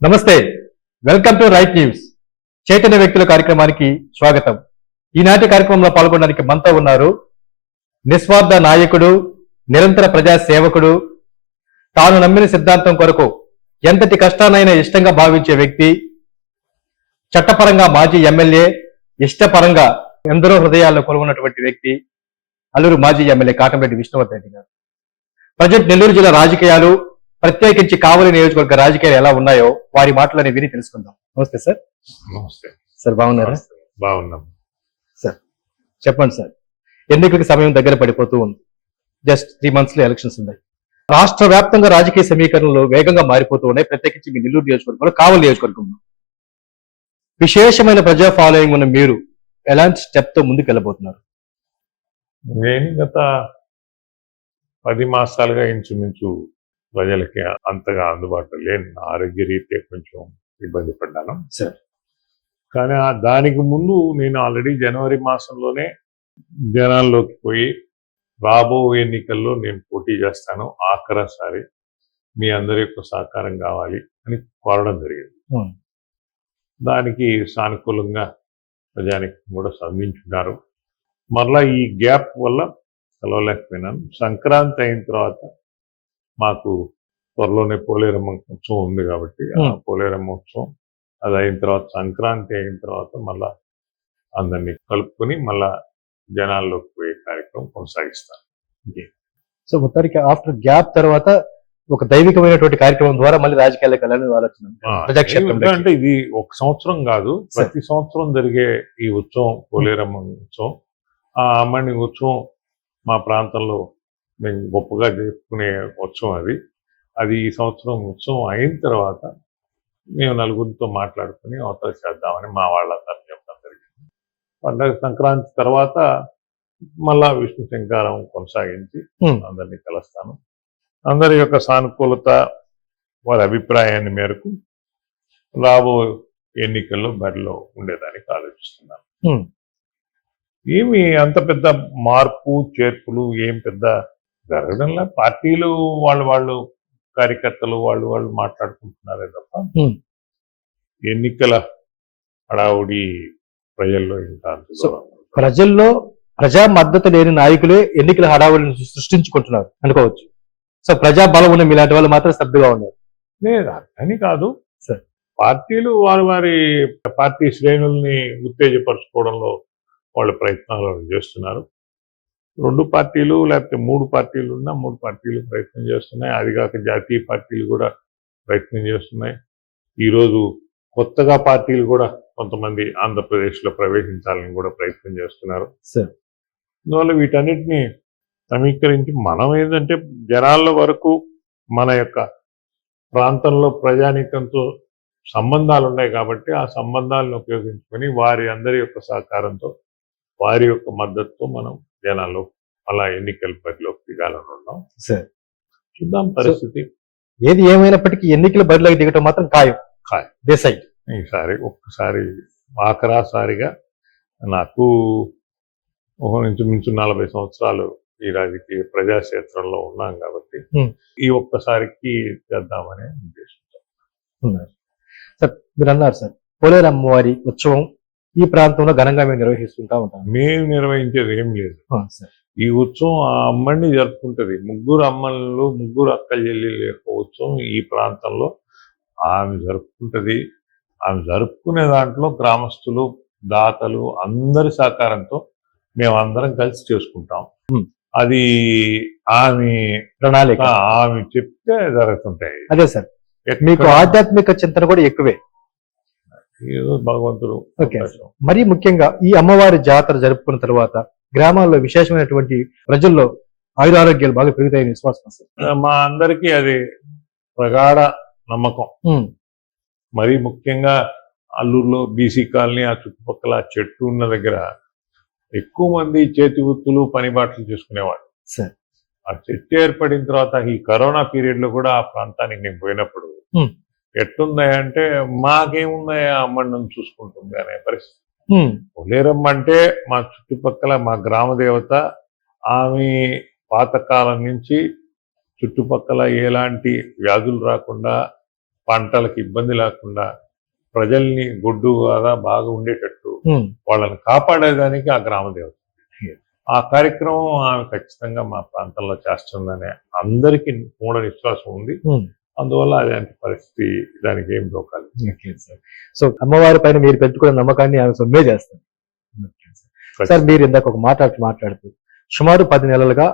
నమస్తే. Welcome to Right News. Chaitanya వ్యక్తుల కార్యక్రమానికి స్వాగతం. ఈనాటి కార్యక్రమంలో పాల్గొనడానికి మనతో ఉన్నారు నిస్వార్థ నాయకుడు నిరంతర ప్రజా సేవకుడు తాను నమ్మిన సిద్ధాంతం కొరకు ఎంతటి కష్టానైనా ఇష్టంగా భావించే వ్యక్తి చట్టపరంగా మాజీ ఎమ్మెల్యే ఇష్టపరంగా ఎందరో హృదయాల్లో కొలువున్నటువంటి వ్యక్తి అల్లూరు మాజీ ఎమ్మెల్యే కాటంరెడ్డి విష్ణువర్ధన్ రెడ్డి గారు. ప్రజెంట్ నెల్లూరు జిల్లా రాజకీయాలు ప్రత్యేకించి కావలి నియోజకవర్గ రాజకీయాలు ఎలా ఉన్నాయో వారి మాటలని విని తెలుసుకుందాం. నమస్తే సార్. నమస్తే. సార్ బాగున్నారా? బాగున్నాం. చెప్పండి సార్. ఎన్నికలకు సమయం దగ్గర పడిపోతూ ఉంది. జస్ట్ త్రీ మంత్స్లో ఎలక్షన్స్ ఉన్నాయి. రాష్ట్ర వ్యాప్తంగా రాజకీయ సమీకరణలు వేగంగా మారిపోతూ ఉన్నాయి. ప్రత్యేకించి మీ నెల్లూరు నియోజకవర్గంలో కావలి నియోజకవర్గంలో. విశేషమైన ప్రజా ఫాలోయింగ్ ఉన్న మీరు ఎలాంటి స్టెప్తో ముందుకు వెళ్ళబోతున్నారు నేను గత పది మాసాలుగా ఇంచుమించు ప్రజలకి అంతగా అందుబాటులో లేని ఆరోగ్య రీత్యా కొంచెం ఇబ్బంది పడ్డాను. సార్. కానీ ఆ దానికి ముందు నేను ఆల్రెడీ జనవరి మాసంలోనే జనాల్లోకి పోయి రాబో ఎన్నికల్లో నేను పోటీ చేస్తాను. ఆఖరసారి మీ అందరి యొక్క సహకారం కావాలి అని కోరడం జరిగింది. దానికి సానుకూలంగా ప్రజానికి కూడా స్పందించున్నారు. మరలా ఈ గ్యాప్ వల్ల కలవలేకపోయినాను సంక్రాంతి అయిన తర్వాత మాకు త్వరలోనే పోలేరమ్మ ఉత్సవం ఉంది కాబట్టి. పోలేరమ్మ ఉత్సవం అది అయిన తర్వాత సంక్రాంతి అయిన తర్వాత మళ్ళా అందరినీ కలుపుకొని మళ్ళా జనాల్లోకి పోయే కార్యక్రమం కొనసాగిస్తాను సో మొత్తానికి ఆఫ్టర్ గ్యాప్ తర్వాత ఒక దైవికమైనటువంటి కార్యక్రమం ద్వారా మళ్ళీ రాజకీయాలకు వెళ్ళాలని ఆలోచన. ఎందుకంటే ఇది ఒక సంవత్సరం కాదు ప్రతి సంవత్సరం జరిగే ఈ ఉత్సవం పోలేరమ్మ ఉత్సవం. ఆ అమ్మని ఉత్సవం మా ప్రాంతంలో మేము గొప్పగా జరుపుకునే ఉత్సవం అది అది ఈ సంవత్సరం ఉత్సవం అయిన తర్వాత మేము నలుగురితో మాట్లాడుకుని అవతల చేద్దామని మా వాళ్ళందరూ చెప్పడం జరిగింది పండగ సంక్రాంతి తర్వాత మళ్ళా విష్ణు శంకారం కొనసాగించి. అందరినీ కలుస్తాను అందరి యొక్క సానుకూలత వారి అభిప్రాయాన్ని మేరకు రాబో ఎన్నికల్లో బరిలో ఉండేదానికి ఆలోచిస్తున్నాను. ఏమి అంత పెద్ద మార్పు చేర్పులు ఏం పెద్ద జరగడంలా పార్టీలు వాళ్ళు వాళ్ళు కార్యకర్తలు వాళ్ళు వాళ్ళు మాట్లాడుకుంటున్నారే తప్ప. ఎన్నికల హడావుడి ప్రజల్లో ఇంకా. ప్రజల్లో ప్రజా మద్దతు లేని నాయకులే ఎన్నికల హడావుడిని సృష్టించుకుంటున్నారు అనుకోవచ్చు సో ప్రజా బలం ఉన్న మీలాంటి వాళ్ళు మాత్రం శ్రద్ధగా ఉన్నారు లేదు అని కాదు సరే. పార్టీలు వారి వారి పార్టీ శ్రేణుల్ని ఉత్తేజపరచుకోవడంలో వాళ్ళ ప్రయత్నాలు చేస్తున్నారు రెండు పార్టీలు లేకపోతే మూడు పార్టీలు ఉన్నా మూడు పార్టీలు ప్రయత్నం చేస్తున్నాయి. అది కాక జాతీయ పార్టీలు కూడా ప్రయత్నం చేస్తున్నాయి. ఈరోజు కొత్తగా పార్టీలు కూడా కొంతమంది ఆంధ్రప్రదేశ్లో ప్రవేశించాలని కూడా ప్రయత్నం చేస్తున్నారు. అందువల్ల వీటన్నిటిని సమీకరించి మనం ఏంటంటే జనాల వరకు మన యొక్క ప్రాంతంలో ప్రజానీకంతో సంబంధాలు ఉన్నాయి కాబట్టి ఆ సంబంధాలను ఉపయోగించుకొని వారి అందరి యొక్క సహకారంతో వారి యొక్క మద్దతుతో మనం జనాల్లో అలా ఎన్నికల పరిలోకి దిగాలని ఉన్నాం. సార్. చూద్దాం పరిస్థితి. ఏది ఏమైనప్పటికీ ఎన్నికల బరిలోకి దిగటం మాత్రం ఖాయం. ఖాయం. డిసైడ్. ఈసారి ఒక్కసారి ఆఖరాసారిగా నాకు ఒక ఇంచుమించు నలభై సంవత్సరాలు ఈ రాజకీయ ప్రజాక్షేత్రంలో ఉన్నాం కాబట్టి. ఈ ఒక్కసారికి చేద్దామనే ఉద్దేశం సార్ మీరు అన్నారు సార్ పోలేరు అమ్మవారి ఉత్సవం ఈ ప్రాంతంలో ఘనంగా మేము నిర్వహిస్తుంటా ఉంటాం. మేము నిర్వహించేది ఏం లేదు. ఈ ఉత్సవం ఆ అమ్మని జరుపుకుంటది. ముగ్గురు అమ్మలు ముగ్గురు అక్క చెల్లెళ్ళ యొక్క ఉత్సవం ఈ ప్రాంతంలో ఆమె జరుపుకుంటది. ఆమె జరుపుకునే దాంట్లో గ్రామస్తులు దాతలు అందరి సహకారంతో మేము అందరం కలిసి చేసుకుంటాం. అది ఆమె ప్రణాళిక. ఆమె చెప్తే జరుగుతుంటాయి. అదే సార్. మీకు ఆధ్యాత్మిక చింతన కూడా ఎక్కువే. భగవంతుడు ఓకే. అవకాశం. మరీ ముఖ్యంగా ఈ అమ్మవారి జాతర జరుపుకున్న తర్వాత గ్రామాల్లో విశేషమైనటువంటి ప్రజల్లో ఆయురారోగ్యాలు బాగా పెరుగుతాయని విశ్వాసం మా అందరికీ అది ప్రగాఢ నమ్మకం. మరీ ముఖ్యంగా అల్లూరులో బీసీ కాలనీ ఆ చుట్టుపక్కల చెట్టు ఉన్న దగ్గర ఎక్కువ మంది చేతి వృత్తులు పని బాటలు చేసుకునేవాళ్ళు. సార్. ఆ చెట్టు ఏర్పడిన తర్వాత ఈ కరోనా పీరియడ్లో కూడా ఆ ప్రాంతానికి నేను పోయినప్పుడు అంటే మాకేమున్నాయా అమ్మని చూసుకుంటుంది అనే పరిస్థితి. పొలేరమ్మ అంటే మా చుట్టుపక్కల మా గ్రామ దేవత ఆమె పాతకాలం నుంచి చుట్టుపక్కల ఎలాంటి వ్యాధులు రాకుండా పంటలకు ఇబ్బంది లేకుండా ప్రజల్ని గొడ్డు కదా బాగా ఉండేటట్టు వాళ్ళని కాపాడేదానికి ఆ గ్రామ దేవత ఆ కార్యక్రమం ఆమె ఖచ్చితంగా మా ప్రాంతంలో చేస్తుందనే అందరికీ మూఢ విశ్వాసం ఉంది. అందువల్ల అలాంటి పరిస్థితి దానికి ఏం దోకాలి ఓకే సార్. సో అమ్మవారి పైన మీరు పెట్టుకున్న నమ్మకాన్ని ఆమె సొమ్మే చేస్తారు సార్. మీరు ఇందాక ఒక మాట మాట్లాడుతూ సుమారు పది నెలలుగా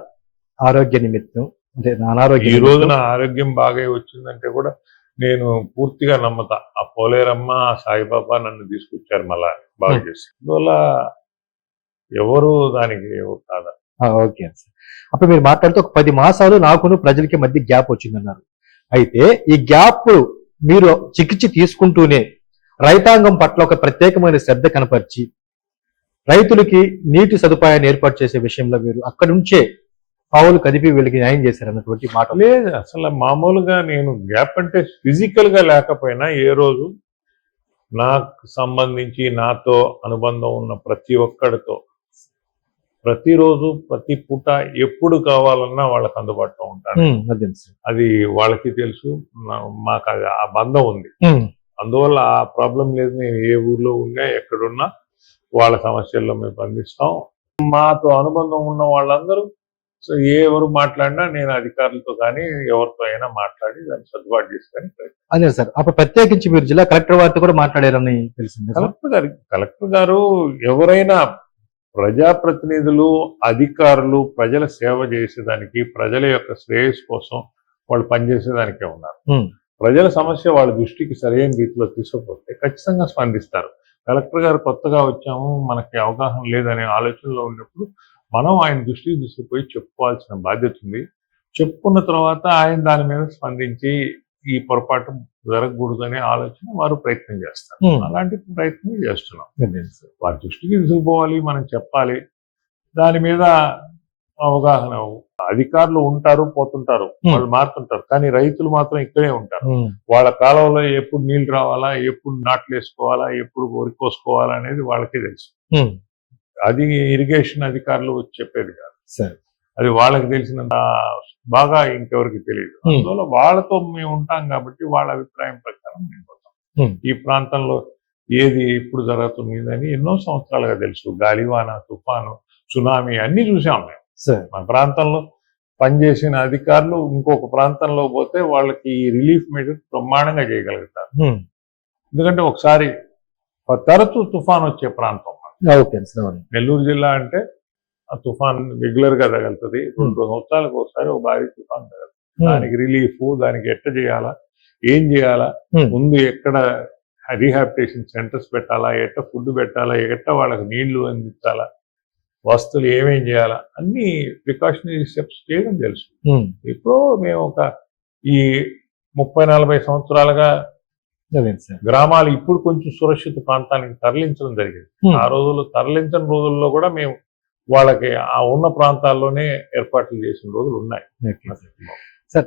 ఆరోగ్య నిమిత్తం అంటే నా అనారోగ్య ఈ నిమిత్తం- రోజు నా ఆరోగ్యం బాగా వచ్చిందంటే కూడా నేను పూర్తిగా నమ్మతా. ఆ పోలేరమ్మ ఆ సాయిబాబా నన్ను తీసుకొచ్చారు మళ్ళా బాగా చేసి. అందువల్ల ఎవరు దానికి కాదు. Okay sir. అప్పుడు మీరు మాట్లాడుతూ ఒక పది మాసాలు నాకును ప్రజలకి మధ్య గ్యాప్ వచ్చిందన్నారు. అయితే ఈ గ్యాప్ మీరు చికిత్స తీసుకుంటూనే రైతాంగం పట్ల ఒక ప్రత్యేకమైన శ్రద్ధ కనపరిచి రైతులకి నీటి సదుపాయాన్ని ఏర్పాటు చేసే విషయంలో మీరు అక్కడి నుంచే పావులు కదిపి వీళ్ళకి న్యాయం చేశారన్నటువంటి మాట. లేదు అసలు మామూలుగా నేను గ్యాప్ అంటే ఫిజికల్గా లేకపోయినా ఏ రోజు నాకు సంబంధించి నాతో అనుబంధం ఉన్న ప్రతి ఒక్కడితో ప్రతిరోజు ప్రతి పూట ఎప్పుడు కావాలన్నా వాళ్ళకి అందుబాటులో ఉంటాను. అదే వాళ్ళకి తెలుసు మాకు అది ఆ బంధం ఉంది. అందువల్ల ఆ ప్రాబ్లం లేదు నేను ఏ ఊర్లో ఉన్నా ఎక్కడున్నా వాళ్ళ సమస్యల్లో మేము స్పందిస్తాం మాతో అనుబంధం ఉన్న వాళ్ళందరూ సో ఎవరు మాట్లాడినా నేను అధికారులతో కానీ ఎవరితో అయినా మాట్లాడి దాన్ని సర్దుబాటు చేసుకొని అదే సార్. అప్పుడు ప్రత్యేకించి మీరు జిల్లా కలెక్టర్ వారితో కూడా మాట్లాడారని తెలిసింది. కలెక్టర్ గారు కలెక్టర్ గారు ఎవరైనా ప్రజాప్రతినిధులు అధికారులు ప్రజల సేవ చేసేదానికి ప్రజల యొక్క శ్రేయస్సు కోసం వాళ్ళు పనిచేసేదానికే ఉన్నారు. ప్రజల సమస్య వాళ్ళ దృష్టికి సరైన రీతిలో తీసుకుపోతే ఖచ్చితంగా స్పందిస్తారు. కలెక్టర్ గారు కొత్తగా వచ్చాము మనకి అవగాహన లేదనే ఆలోచనలో ఉన్నప్పుడు మనం ఆయన దృష్టికి తీసుకుపోయి చెప్పుకోవాల్సిన బాధ్యత ఉంది. చెప్పుకున్న తర్వాత ఆయన దాని మీద స్పందించి ఈ పొరపాటు జరగకూడదనే ఆలోచన వారు ప్రయత్నం చేస్తారు. అలాంటి ప్రయత్నం చేస్తున్నాం. వారి దృష్టికి తీసుకుపోవాలి మనం చెప్పాలి. దాని మీద అవగాహన అధికారులు ఉంటారు పోతుంటారు. వాళ్ళు మారుతుంటారు. కానీ రైతులు మాత్రం ఇక్కడే ఉంటారు. వాళ్ళ కాలంలో ఎప్పుడు నీళ్ళు రావాలా ఎప్పుడు నాట్లు వేసుకోవాలా ఎప్పుడు వరి కోసుకోవాలా అనేది వాళ్ళకే తెలుసు. అది ఇరిగేషన్ అధికారులు వచ్చి చెప్పేది కాదు. సార్. అది వాళ్ళకి తెలిసినంత బాగా ఇంకెవరికి తెలియదు. అందువల్ల వాళ్ళతో మేము ఉంటాం కాబట్టి వాళ్ళ అభిప్రాయం ప్రకారం మేము పోతాం. ఈ ప్రాంతంలో ఏది ఎప్పుడు జరుగుతుంది అని ఎన్నో సంవత్సరాలుగా తెలుసు. గాలివాన తుఫాను సునామీ అన్ని చూసాం మేము. మా ప్రాంతంలో పనిచేసిన అధికారులు ఇంకొక ప్రాంతంలో పోతే వాళ్ళకి ఈ రిలీఫ్ మెజర్ బ్రహ్మాండంగా చేయగలుగుతారు. ఎందుకంటే ఒకసారి తరచూ తుఫాన్ వచ్చే ప్రాంతం. నెల్లూరు జిల్లా అంటే ఆ తుఫాన్ రెగ్యులర్గా తగులుతుంది రెండు సంవత్సరాలకు ఒకసారి ఒక భారీ తుఫాన్ తగులుతుంది. దానికి రిలీఫ్ దానికి ఎట్ట చేయాలా ఏం చేయాలా. ముందు ఎక్కడ రీహాబిటేషన్ సెంటర్స్ పెట్టాలా ఎట్ట ఫుడ్ పెట్టాలా ఎట్ట వాళ్ళకి నీళ్ళు అందించాలా వస్తువులు ఏమేం చేయాలా అన్ని ప్రికాషనరీ స్టెప్స్ చేయడం తెలుసు. ఇప్పుడు మేము ఒక ఈ ముప్పై నలభై సంవత్సరాలుగా గ్రామాలు ఇప్పుడు కొంచెం సురక్షిత ప్రాంతానికి తరలించడం జరిగింది. ఆ రోజుల్లో తరలించని రోజుల్లో కూడా మేము వాళ్ళకి ఆ ఉన్న ప్రాంతాల్లోనే ఏర్పాట్లు చేసిన రోజులు ఉన్నాయి. సార్.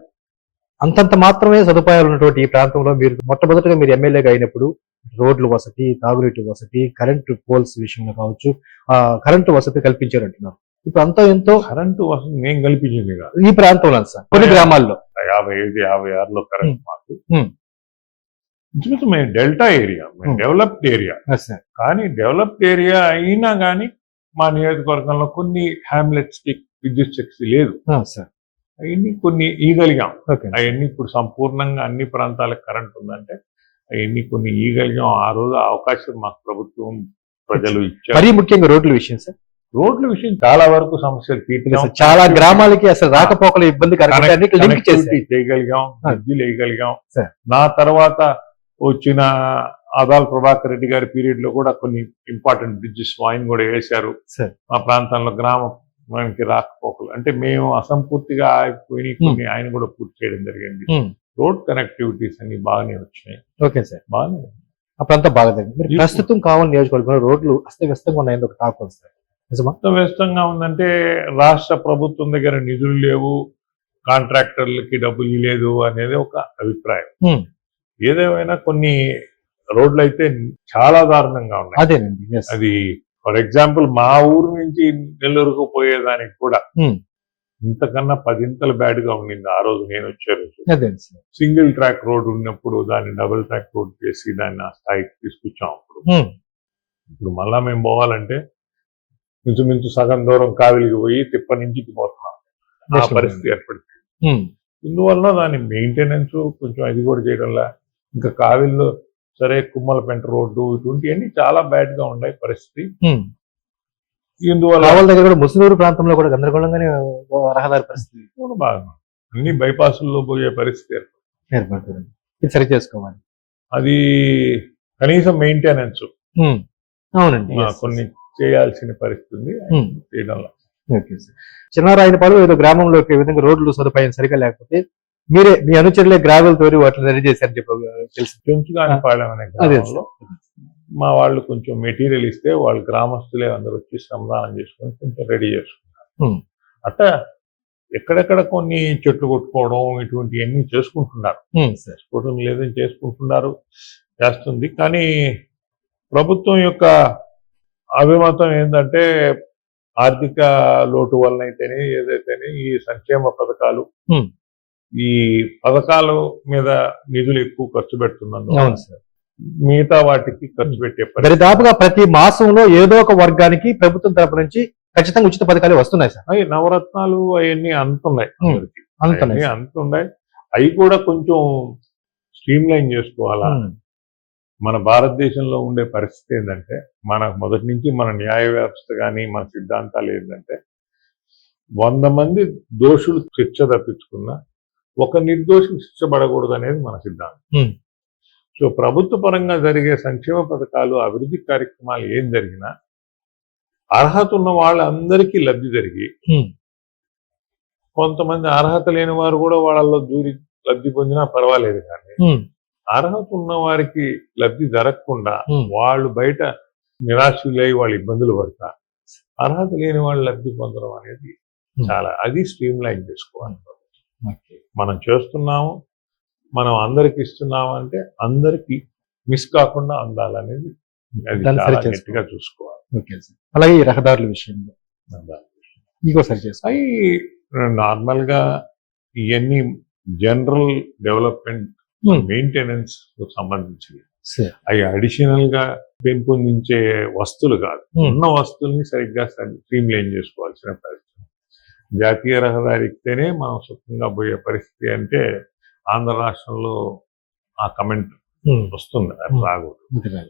అంతంత మాత్రమే సదుపాయాలు ఉన్నటువంటి ఈ ప్రాంతంలో మీరు మొట్టమొదటిగా మీరు ఎమ్మెల్యేగా అయినప్పుడు రోడ్లు వసతి తాగునీటి వసతి కరెంటు పోల్స్ విషయంలో కావచ్చు ఆ కరెంటు వసతి కల్పించారంటున్నారు. ఇప్పుడు అంతా ఎంతో కరెంటు వసతి మేము కల్పించింది కాదు. ఈ ప్రాంతంలో సార్? కొన్ని గ్రామాల్లో. యాభై ఐదు యాభై ఆరులో కరెంట్ మాకు. మేము డెల్టా ఏరియా. Developed area. కానీ డెవలప్డ్ ఏరియా అయినా కానీ మా నియోజకవర్గంలో కొన్ని హ్యామ్లెట్స్కి విద్యుత్ శక్తి లేదు. సార్. అవన్నీ కొన్ని ఈగలిగాం. అవన్నీ ఇప్పుడు సంపూర్ణంగా అన్ని ప్రాంతాలకు కరెంట్ ఉందంటే అవన్నీ కొన్ని ఈగలిగాం. ఆ రోజు అవకాశం మాకు ప్రభుత్వం ప్రజలు ఇచ్చారు. మరీ ముఖ్యంగా రోడ్ల విషయం సార్. రోడ్ల విషయం చాలా వరకు సమస్యలు తీర్చాం. చాలా గ్రామాలకి అసలు రాకపోకల ఇబ్బంది చేయగలిగాం ఆ. అర్జీలు వేయగలిగాం సరే. నా తర్వాత వచ్చిన ఆదాల్ ప్రభాకర్ రెడ్డి గారి పీరియడ్లో కూడా కొన్ని ఇంపార్టెంట్ బ్రిడ్జెస్ ఆయన కూడా వేశారు. సరే. మా ప్రాంతంలో గ్రామం మనకి రాకపోకలు. అంటే మేము అసంపూర్తిగా ఆగిపోయి కొన్ని ఆయన కూడా పూర్తి చేయడం జరిగింది. రోడ్ కనెక్టివిటీస్ అన్ని బాగానే వచ్చినాయి. Okay sir. బాగానే అప్పుడంతా బాగా జరిగింది ప్రస్తుతం కావాలి నియోజకవర్గంలో రోడ్లు అస్తవ్యస్తంగా ఉన్నాయని ఒక టాక్ ఉంది సార్. మొత్తం వ్యస్తంగా ఉందంటే రాష్ట్ర ప్రభుత్వం దగ్గర నిధులు లేవు. కాంట్రాక్టర్లకి డబ్బులు లేదు అనేది ఒక అభిప్రాయం. ఏదేమైనా కొన్ని రోడ్లు అయితే చాలా దారుణంగా ఉన్నాయి. అదేనండి. అది ఫర్ ఎగ్జాంపుల్ మా ఊరు నుంచి నెల్లూరుకు పోయేదానికి కూడా. ఇంతకన్నా పదింతలు బ్యాడ్గా ఉండింది ఆ రోజు నేను వచ్చే రోజు. సింగిల్ ట్రాక్ రోడ్ ఉన్నప్పుడు దాన్ని డబుల్ ట్రాక్ రోడ్ చేసి దాన్ని ఆ స్థాయికి తీసుకొచ్చాం అప్పుడు. ఇప్పుడు మళ్ళా మేము పోవాలంటే ఇంచుమించు సగం దూరం కావిలికి పోయి తిప్ప నుంచి పోతున్నాం. ఆ పరిస్థితి ఏర్పడింది. ఇందువల్ల దాని మెయింటెనెన్స్ కొంచెం అది కూడా చేయడంలా. ఇంకా కావిల్లో సరే కుమ్మలపెంట రోడ్డు ఇటువంటివన్నీ చాలా బ్యాడ్గా ఉన్నాయి పరిస్థితి. ఇందువల్ల దగ్గర కూడా ముసునూరు ప్రాంతంలో కూడా గందరగోళంగానే రహదారి పరిస్థితి. బాగా. అన్ని బైపాసుల్లో పోయే పరిస్థితి. ఏర్పడుతుంది. ఇది సరి చేసుకోవాలి. అది కనీసం మెయింటెనెన్స్ అవునండి. కొన్ని చేయాల్సిన పరిస్థితి ఉంది. చేయడంలో చిన్నారాయనపాడు ఏదో గ్రామంలోకి ఈ విధంగా రోడ్లు సదుపాయం సరిగా లేకపోతే మీరే మీ అనుచరులే గ్రావెల్ తోరి వాటిని రెడీ చేశారని చెప్పి తెలుసు. పెంచుగాని పాలెం అనే గ్రామంలో మా వాళ్ళు కొంచెం మెటీరియల్ ఇస్తే వాళ్ళు గ్రామస్తులే అందరూ వచ్చి శ్రమదానం చేసుకొని కొంచెం రెడీ చేసుకున్నారు. అట్లా ఎక్కడెక్కడ కొన్ని చెట్లు కొట్టుకోవడం ఇటువంటివన్నీ చేసుకుంటున్నారు. చేసుకోవడం లేదని చేసుకుంటున్నారు. చేస్తుంది. కానీ ప్రభుత్వం యొక్క అభిమతం ఏంటంటే ఆర్థిక లోటు వలన అయితేనే ఏదైతేనే ఈ సంక్షేమ పథకాలు. ఈ పథకాల మీద నిధులు ఎక్కువ ఖర్చు సార్. మిగతా వాటికి ఖర్చు పెట్టే దరిదాపుగా ప్రతి మాసంలో ఏదో ఒక వర్గానికి ప్రభుత్వం తరపు నుంచి ఖచ్చితంగా ఉచిత పథకాలు వస్తున్నాయి సార్. అవి నవరత్నాలు అవన్నీ అంతున్నాయి. అందరికి. అవన్నీ అంతున్నాయి. అవి కూడా కొంచెం స్ట్రీమ్ లైన్ చేసుకోవాలా? మన భారతదేశంలో ఉండే పరిస్థితి ఏంటంటే మన మొదటి నుంచి మన న్యాయ వ్యవస్థ కానీ మన సిద్ధాంతాలు ఏంటంటే వంద మంది దోషులు శిక్ష తప్పించుకున్నా ఒక నిర్దోషి శిక్ష పడకూడదు అనేది మన సిద్ధాంతం. సో ప్రభుత్వ పరంగా జరిగే సంక్షేమ పథకాలు అభివృద్ధి కార్యక్రమాలు ఏం జరిగినా అర్హత ఉన్న వాళ్ళందరికీ లబ్ధి జరిగి కొంతమంది అర్హత లేని వారు కూడా వాళ్ళలో దూరి లబ్ధి పొందినా పర్వాలేదు కానీ అర్హత ఉన్న వారికి లబ్ధి జరగకుండా. వాళ్ళు బయట నిరాశులై వాళ్ళు ఇబ్బందులు పడతారు అర్హత లేని వాళ్ళు లబ్ధి పొందడం అనేది. చాలా అది స్ట్రీమ్ లైన్ చేసుకోవాలి. మనం చేస్తున్నాము మనం అందరికి ఇస్తున్నాము అంటే అందరికి మిస్ కాకుండా అందాలనేది గట్టిగా చేసుకోవాలి. చూసుకోవాలి. Okay sir. అలాగే ఈ రహదారుల విషయంలో. అందాలి. ఇంకో సరి చేసుకోవాలి అవి నార్మల్గా ఇవన్నీ జనరల్ డెవలప్మెంట్ Hmm. మెయింటెనెన్స్ సంబంధించినవి. అవి అడిషనల్గా పెంపొందించే వస్తువులు కాదు. Hmm. ఉన్న వస్తువుల్ని సరిగ్గా స్ట్రీమ్ లైన్ చేసుకోవాల్సిన పరిస్థితి. జాతీయ రహదారి ఎక్కితేనే మనం సుఖంగా పోయే పరిస్థితి అంటే ఆంధ్ర రాష్ట్రంలో ఆ కమెంట్. వస్తుంది అది. రాకూడదు.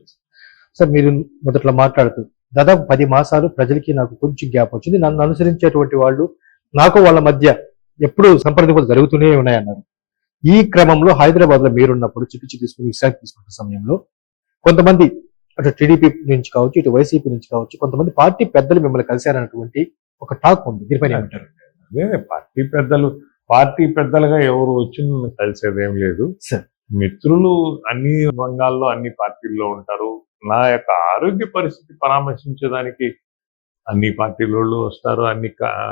సార్ మీరు మొదట్లో మాట్లాడుతూ దాదాపు పది మాసాలు ప్రజలకి నాకు కొంచెం గ్యాప్ వచ్చింది నన్ను అనుసరించేటువంటి వాళ్ళు నాకు వాళ్ళ మధ్య ఎప్పుడు సంప్రదింపులు జరుగుతూనే ఉన్నాయన్నారు ఈ క్రమంలో హైదరాబాద్లో మీరున్నప్పుడు చికిత్స తీసుకుని విశ్రాంతి తీసుకున్న సమయంలో కొంతమంది అటు టీడీపీ నుంచి కావచ్చు ఇటు వైసీపీ నుంచి కావచ్చు కొంతమంది పార్టీ పెద్దలు మిమ్మల్ని కలిశారన్నటువంటి ఒక టాక్ ఉంది. దీనిపైన ఏమంటారు? అదే పార్టీ పెద్దలు పార్టీ పెద్దలుగా ఎవరు వచ్చి కలిసేది ఏం లేదు. మిత్రులు అన్ని రంగాల్లో అన్ని పార్టీల్లో ఉంటారు. నా యొక్క ఆరోగ్య పరిస్థితి పరామర్శించడానికి అన్ని పార్టీల వాళ్ళు వస్తారు అన్ని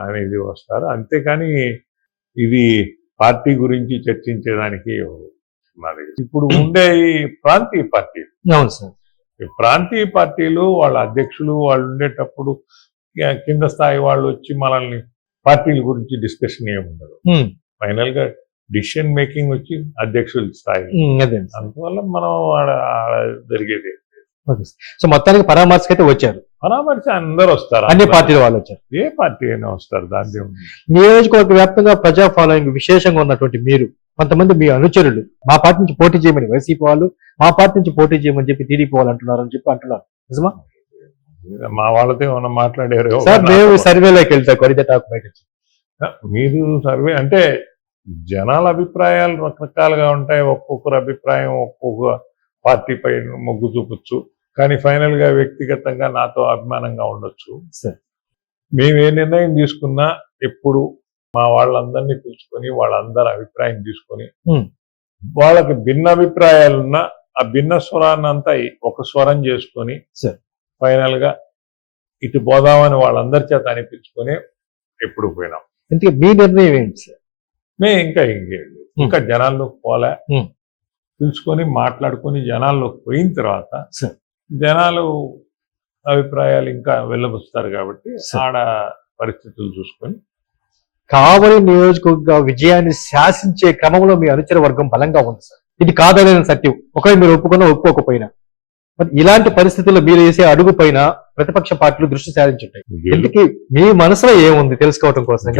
అనేది వస్తారు. అంతేకాని ఇది పార్టీ గురించి చర్చించేదానికి ఇప్పుడు ఉండే ప్రాంతీయ పార్టీ. అవును సార్. ప్రాంతీయ పార్టీలు వాళ్ళ అధ్యక్షులు వాళ్ళు ఉండేటప్పుడు కింద స్థాయి వాళ్ళు వచ్చి మనల్ని పార్టీల గురించి డిస్కషన్ ఏముండదు ఫైనల్గా డిసిషన్ మేకింగ్ వచ్చి అధ్యక్షుల స్థాయి. అందువల్ల మనం జరిగేది. సో మొత్తానికి పరామర్శకి అయితే వచ్చారు. పరామర్శ అందరు వస్తారు. అన్ని పార్టీల వాళ్ళు వచ్చారు. ఏ పార్టీ అయినా వస్తారు దాని నియోజకవర్గ వ్యాప్తంగా ప్రజా ఫాలోయింగ్ విశేషంగా ఉన్నటువంటి మీరు. కొంతమంది మీ అనుచరులు మా పార్టీ నుంచి పోటీ చేయమని వైసీపీ వాళ్ళు మా పార్టీ నుంచి పోటీ చేయమని చెప్పి టీడీపీ వాళ్ళు అంటున్నారు అని చెప్పి అంటున్నారు. నిజమా? మా వాళ్ళతో ఏమన్నా మాట్లాడారు? సార్ మేము సర్వేలోకి వెళ్తాం కొరిత టాక్ బయట. మీరు సర్వే అంటే జనాల అభిప్రాయాలు రకరకాలుగా ఉంటాయి. ఒక్కొక్కరు అభిప్రాయం ఒక్కొక్క పార్టీ పై మొగ్గు చూపొచ్చు. కానీ ఫైనల్గా వ్యక్తిగతంగా నాతో అభిమానంగా ఉండొచ్చు. మేము ఏ నిర్ణయం తీసుకున్నా ఎప్పుడు మా వాళ్ళందరినీ పిలుచుకొని వాళ్ళందరి అభిప్రాయం తీసుకొని. వాళ్ళకి భిన్న అభిప్రాయాలున్నా ఆ భిన్న స్వరాన్ని అంతా ఒక స్వరం చేసుకొని. ఫైనల్గా ఇటు పోదామని వాళ్ళందరి చేత అనిపించుకొని ఎప్పుడు పోయినాం ఇంతకీ మీ నిర్ణయం ఏంటి సార్ మేము ఇంకా ఇంకేం. ఇంకా జనాల్లోకి పోలే. పిలుచుకొని మాట్లాడుకొని జనాల్లోకి పోయిన తర్వాత. జనాలు అభిప్రాయాలు ఇంకా వెళ్ళబుస్తారు కాబట్టి. ఆడ పరిస్థితులు చూసుకొని కావలి నియోజకవర్గ విజయాన్ని శాసించే క్రమంలో మీ అనుచర వర్గం బలంగా ఉంది సార్. ఇది కాదనే సత్యం. ఒకవేళ మీరు ఒప్పుకున్నా ఒప్పుకోకపోయినా. మరి ఇలాంటి పరిస్థితుల్లో మీరు వేసే అడుగు పైన ప్రతిపక్ష పార్టీలు దృష్టి సారించుంటాయి. ఇందుకే మీ మనసులో ఏముంది తెలుసుకోవటం కోసం